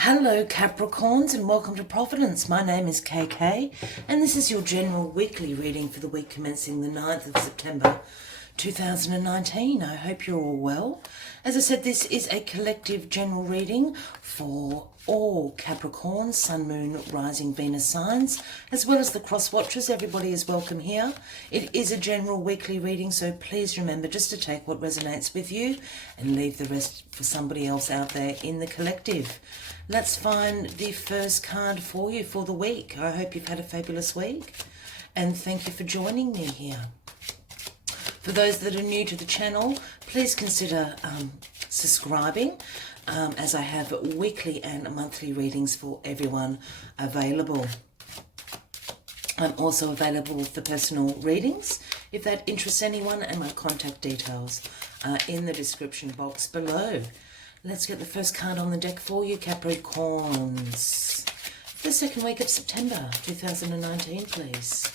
Hello Capricorns and welcome to Providence. My name is KK and this is your general weekly reading for the week commencing the 9th of September 2019. I hope you're all well. As I said, this is a collective general reading for all Capricorn, Sun, Moon, Rising, Venus signs, as well as the cross watchers. Everybody is welcome here. It is a general weekly reading, so please remember just to take what resonates with you and leave the rest for somebody else out there in the collective. Let's find the first card for you for the week. I hope you've had a fabulous week and thank you for joining me here. For those that are new to the channel, please consider subscribing as I have weekly and monthly readings for everyone available. I'm also available for personal readings if that interests anyone, and my contact details are in the description box below. Let's get the first card on the deck for you, Capricorns. The second week of September 2019, please.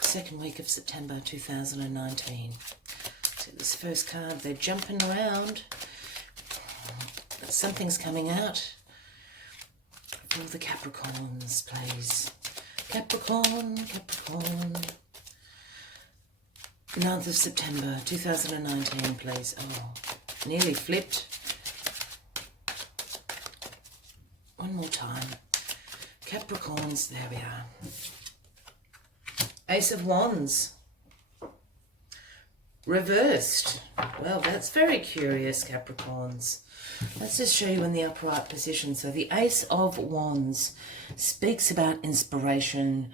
Second week of September 2019. So this first card, they're jumping around. Something's coming out for the Capricorns, please. Capricorn, Capricorn. 9th of September 2019, please. Oh, nearly flipped. One more time. Capricorns, there we are. Ace of Wands. Reversed. Well, that's very curious, Capricorns. Let's just show you in the upright position. So the Ace of Wands speaks about inspiration.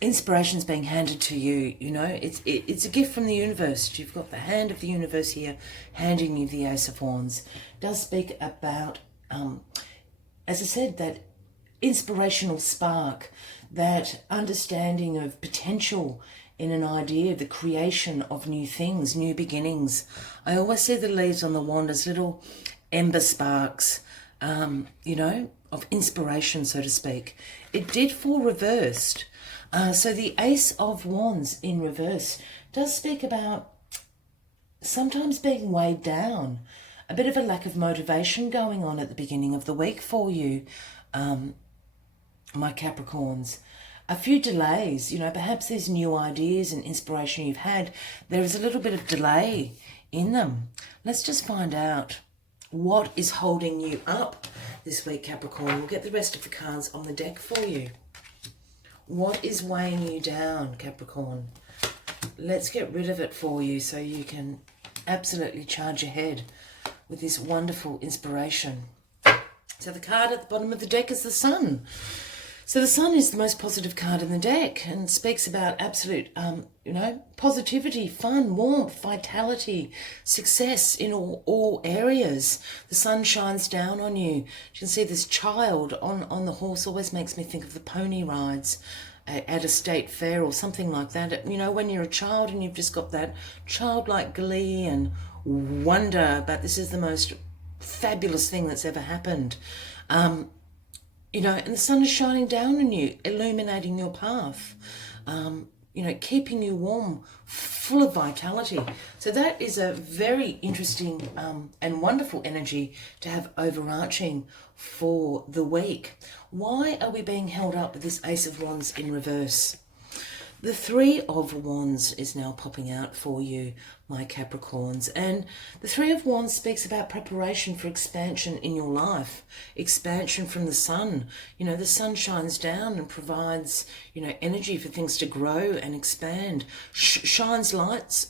Inspiration's being handed to you, you know. It's a gift from the universe. You've got the hand of the universe here handing you the Ace of Wands. It does speak about, as I said, that inspirational spark, that understanding of potential in an idea, the creation of new things, new beginnings. I always see the leaves on the wand as little ember sparks, you know, of inspiration, so to speak. It did fall reversed. So the Ace of Wands in reverse does speak about sometimes being weighed down, a bit of a lack of motivation going on at the beginning of the week for you, my Capricorns. A few delays, you know, perhaps there's new ideas and inspiration you've had. There is a little bit of delay in them. Let's just find out what is holding you up this week, Capricorn. We'll get the rest of the cards on the deck for you. What is weighing you down, Capricorn? Let's get rid of it for you so you can absolutely charge ahead with this wonderful inspiration. So the card at the bottom of the deck is the Sun. So the Sun is the most positive card in the deck and speaks about absolute, you know, positivity, fun, warmth, vitality, success in all areas. The sun shines down on you. You can see this child on the horse. Always makes me think of the pony rides at a state fair or something like that. You know, when you're a child and you've just got that childlike glee and wonder, but this is the most fabulous thing that's ever happened. You know, and the sun is shining down on you, illuminating your path, you know, keeping you warm, full of vitality. So that is a very interesting and wonderful energy to have overarching for the week. Why are we being held up with this Ace of Wands in reverse? The Three of Wands is now popping out for you, my Capricorns. And the Three of Wands speaks about preparation for expansion in your life. Expansion from the sun. You know, the sun shines down and provides, you know, energy for things to grow and expand. Shines light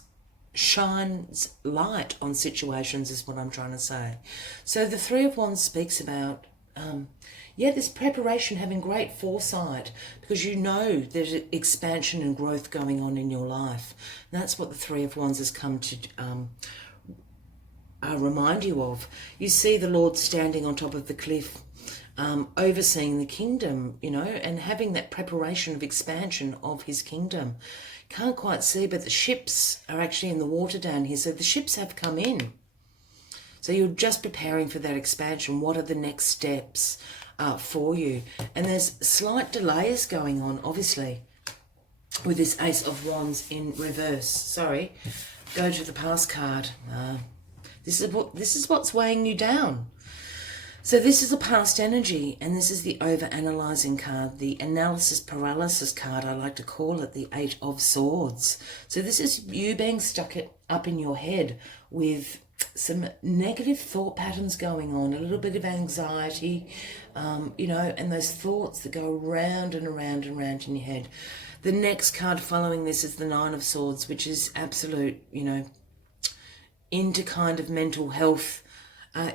on situations is what I'm trying to say. So the Three of Wands speaks about this preparation, having great foresight, because you know there's expansion and growth going on in your life. And that's what the Three of Wands has come to remind you of. You see the Lord standing on top of the cliff, overseeing the kingdom, you know, and having that preparation of expansion of his kingdom. Can't quite see, but the ships are actually in the water down here. So the ships have come in. So you're just preparing for that expansion. What are the next steps for you? And there's slight delays going on, obviously, with this Ace of Wands in reverse. Sorry, go to the past card. This is what's weighing you down. So this is a past energy, and this is the over-analysing card, the analysis paralysis card, I like to call it, the Eight of Swords. So this is you being stuck up in your head with some negative thought patterns going on, a little bit of anxiety, you know, and those thoughts that go round and around and around in your head. The next card following this is the Nine of Swords, which is absolute, you know, into kind of mental health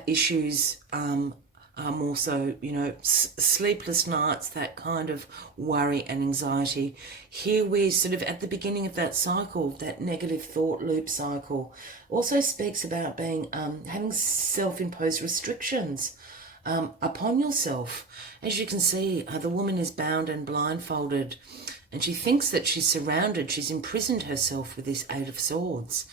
issues, more so, you know, sleepless nights, that kind of worry and anxiety. Here we're sort of at the beginning of that cycle, that negative thought loop cycle. Also speaks about being having self-imposed restrictions upon yourself. As you can see, the woman is bound and blindfolded, and she thinks that she's surrounded, she's imprisoned herself with this Eight of Swords.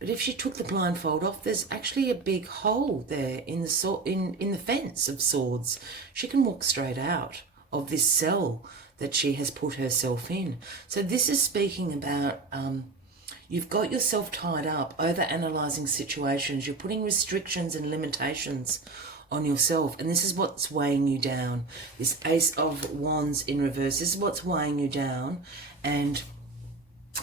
But if she took the blindfold off, there's actually a big hole there in the fence of swords. She can walk straight out of this cell that she has put herself in. So this is speaking about you've got yourself tied up, over-analysing situations. You're putting restrictions and limitations on yourself, and this is what's weighing you down. This Ace of Wands in reverse, this is what's weighing you down and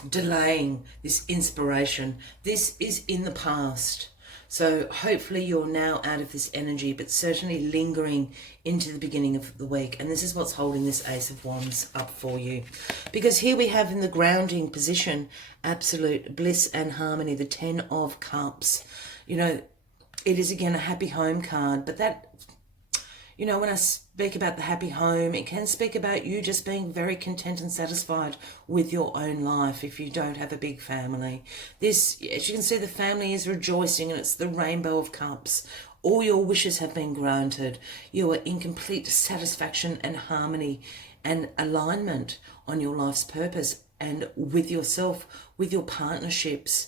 delaying this inspiration. This is in the past, so hopefully you're now out of this energy, but certainly lingering into the beginning of the week. And this is what's holding this Ace of Wands up for you, because here we have in the grounding position absolute bliss and harmony, the Ten of Cups. You know, it is again a happy home card, but that, you know, when I speak about the happy home, it can speak about you just being very content and satisfied with your own life if you don't have a big family. This, as you can see, the family is rejoicing, and it's the Rainbow of Cups. All your wishes have been granted. You are in complete satisfaction and harmony and alignment on your life's purpose and with yourself, with your partnerships,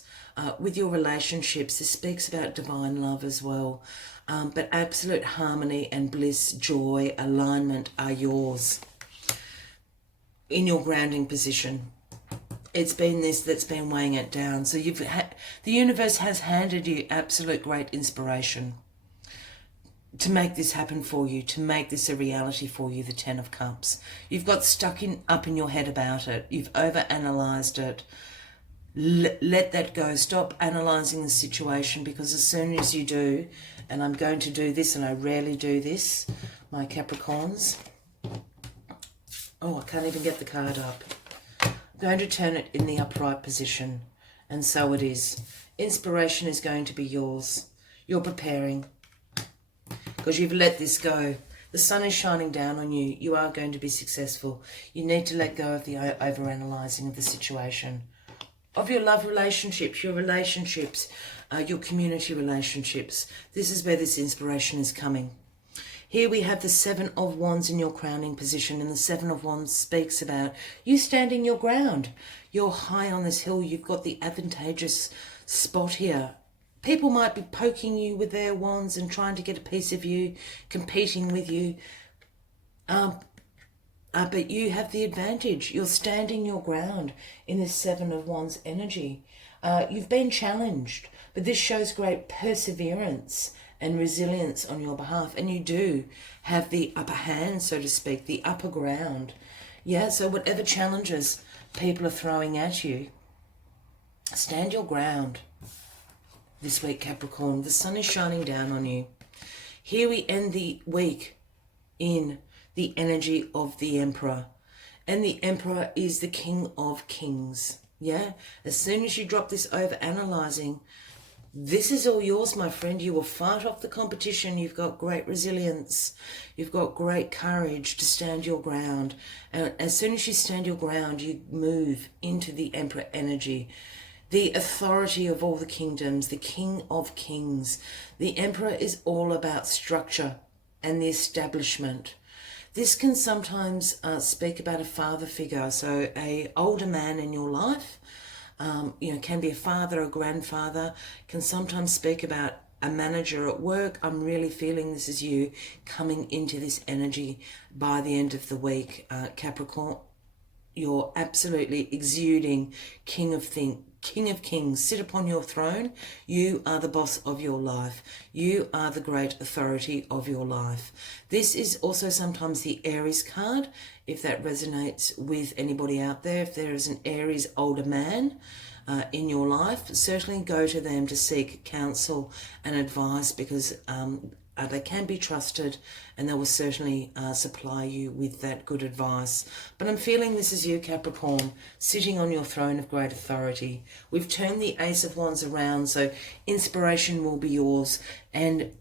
with your relationships. This speaks about divine love as well. But absolute harmony and bliss, joy, alignment are yours in your grounding position. It's been this that's been weighing it down. So the universe has handed you absolute great inspiration to make this happen for you, to make this a reality for you, the Ten of Cups. You've got stuck up in your head about it. You've over-analysed it. Let that go. Stop analysing the situation, because as soon as you do, and I'm going to do this, and I rarely do this, my Capricorns. Oh, I can't even get the card up. I'm going to turn it in the upright position, and so it is. Inspiration is going to be yours. You're preparing, because you've let this go. The sun is shining down on you. You are going to be successful. You need to let go of the over-analysing of the situation, of your love relationships, your community relationships. This is where this inspiration is coming. Here we have the Seven of Wands in your crowning position, and the Seven of Wands speaks about you standing your ground. You're high on this hill. You've got the advantageous spot here. People might be poking you with their wands and trying to get a piece of you, competing with you. But you have the advantage. You're standing your ground in this Seven of Wands energy. You've been challenged, but this shows great perseverance and resilience on your behalf. And you do have the upper hand, so to speak, the upper ground. Yeah, so whatever challenges people are throwing at you, stand your ground this week, Capricorn. The sun is shining down on you. Here we end the week in the energy of the Emperor. And the Emperor is the King of Kings. Yeah? As soon as you drop this over-analysing, this is all yours, my friend. You will fight off the competition. You've got great resilience. You've got great courage to stand your ground. And as soon as you stand your ground, you move into the Emperor energy. The authority of all the kingdoms, the King of Kings. The Emperor is all about structure and the establishment. This can sometimes speak about a father figure, so a older man in your life, can be a father, a grandfather, can sometimes speak about a manager at work. I'm really feeling this is you coming into this energy by the end of the week, Capricorn. You're absolutely exuding King of Kings, sit upon your throne. You are the boss of your life. You are the great authority of your life. This is also sometimes the Aries card, if that resonates with anybody out there. If there is an Aries older man in your life, certainly go to them to seek counsel and advice, because they can be trusted, and they will certainly supply you with that good advice. But I'm feeling this is you, Capricorn, sitting on your throne of great authority. We've turned the Ace of Wands around, so inspiration will be yours, and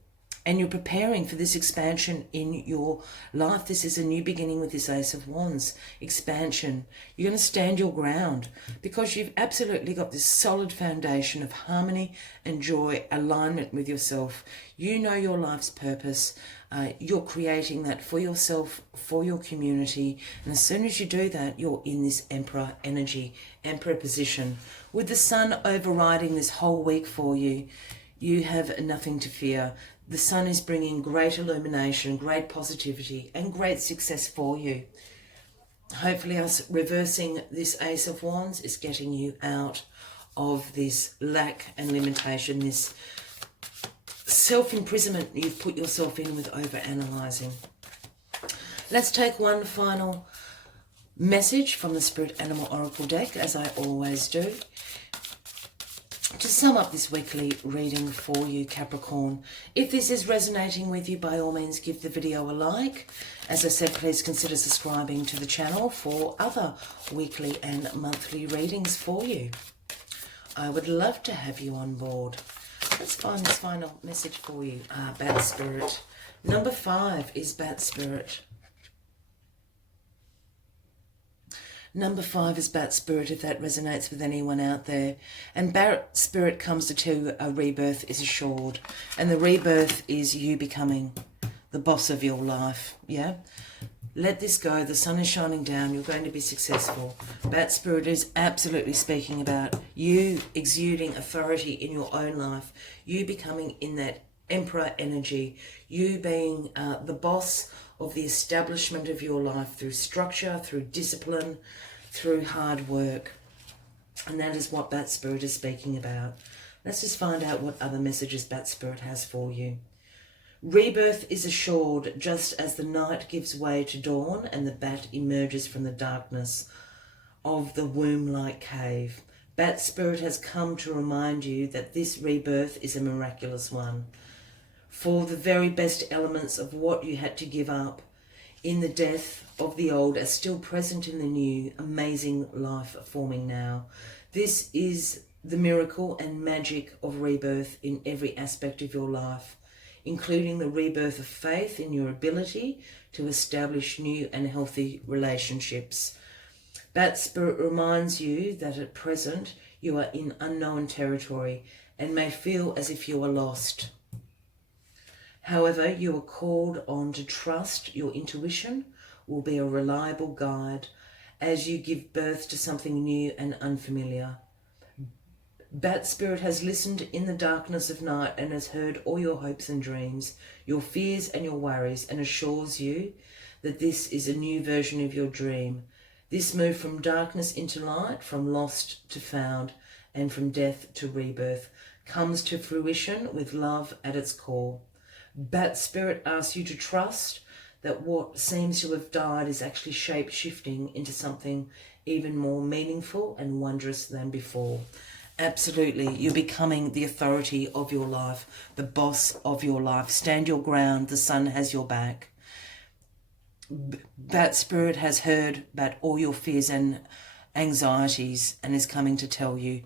you're preparing for this expansion in your life. This is a new beginning with this Ace of Wands. Expansion. You're going to stand your ground because you've absolutely got this solid foundation of harmony and joy, alignment with yourself. You know your life's purpose. You're creating that for yourself, for your community. And as soon as you do that, you're in this Emperor energy, Emperor position. With the Sun overriding this whole week for you, you have nothing to fear. The Sun is bringing great illumination, great positivity, and great success for you. Hopefully us reversing this Ace of Wands is getting you out of this lack and limitation, this self-imprisonment you've put yourself in with over-analysing. Let's take one final message from the Spirit Animal Oracle deck, as I always do. To sum up this weekly reading for you, Capricorn, if this is resonating with you, by all means give the video a like. As I said, please consider subscribing to the channel for other weekly and monthly readings for you. I would love to have you on board. Let's find this final message for you. Bat Spirit. Number 5 is Bat Spirit. Number 5 is Bat Spirit, if that resonates with anyone out there. And Bat Spirit comes to tell you a rebirth is assured. And the rebirth is you becoming the boss of your life, yeah? Let this go. The sun is shining down. You're going to be successful. Bat Spirit is absolutely speaking about you exuding authority in your own life. You becoming in that Emperor energy. You being the boss of the establishment of your life through structure, through discipline, through hard work. And that is what Bat Spirit is speaking about. Let's just find out what other messages Bat Spirit has for you. Rebirth is assured just as the night gives way to dawn and the bat emerges from the darkness of the womb-like cave. Bat Spirit has come to remind you that this rebirth is a miraculous one. For the very best elements of what you had to give up in the death of the old are still present in the new, amazing life forming now. This is the miracle and magic of rebirth in every aspect of your life, including the rebirth of faith in your ability to establish new and healthy relationships. Bat Spirit reminds you that at present you are in unknown territory and may feel as if you are lost. However, you are called on to trust your intuition will be a reliable guide as you give birth to something new and unfamiliar. Bat Spirit has listened in the darkness of night and has heard all your hopes and dreams, your fears and your worries, and assures you that this is a new version of your dream. This move from darkness into light, from lost to found, and from death to rebirth comes to fruition with love at its core. Bat Spirit asks you to trust that what seems to have died is actually shape-shifting into something even more meaningful and wondrous than before. Absolutely, you're becoming the authority of your life, the boss of your life. Stand your ground, the sun has your back. Bat Spirit has heard about all your fears and anxieties and is coming to tell you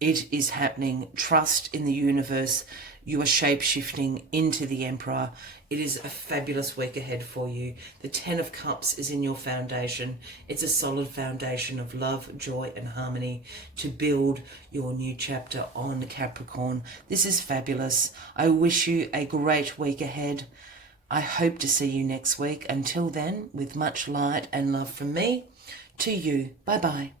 it is happening. Trust in the universe. You are shape-shifting into the Emperor. It is a fabulous week ahead for you. The 10 of Cups is in your foundation. It's a solid foundation of love, joy and harmony to build your new chapter on Capricorn. This is fabulous. I wish you a great week ahead. I hope to see you next week. Until then, with much light and love from me to you. Bye-bye.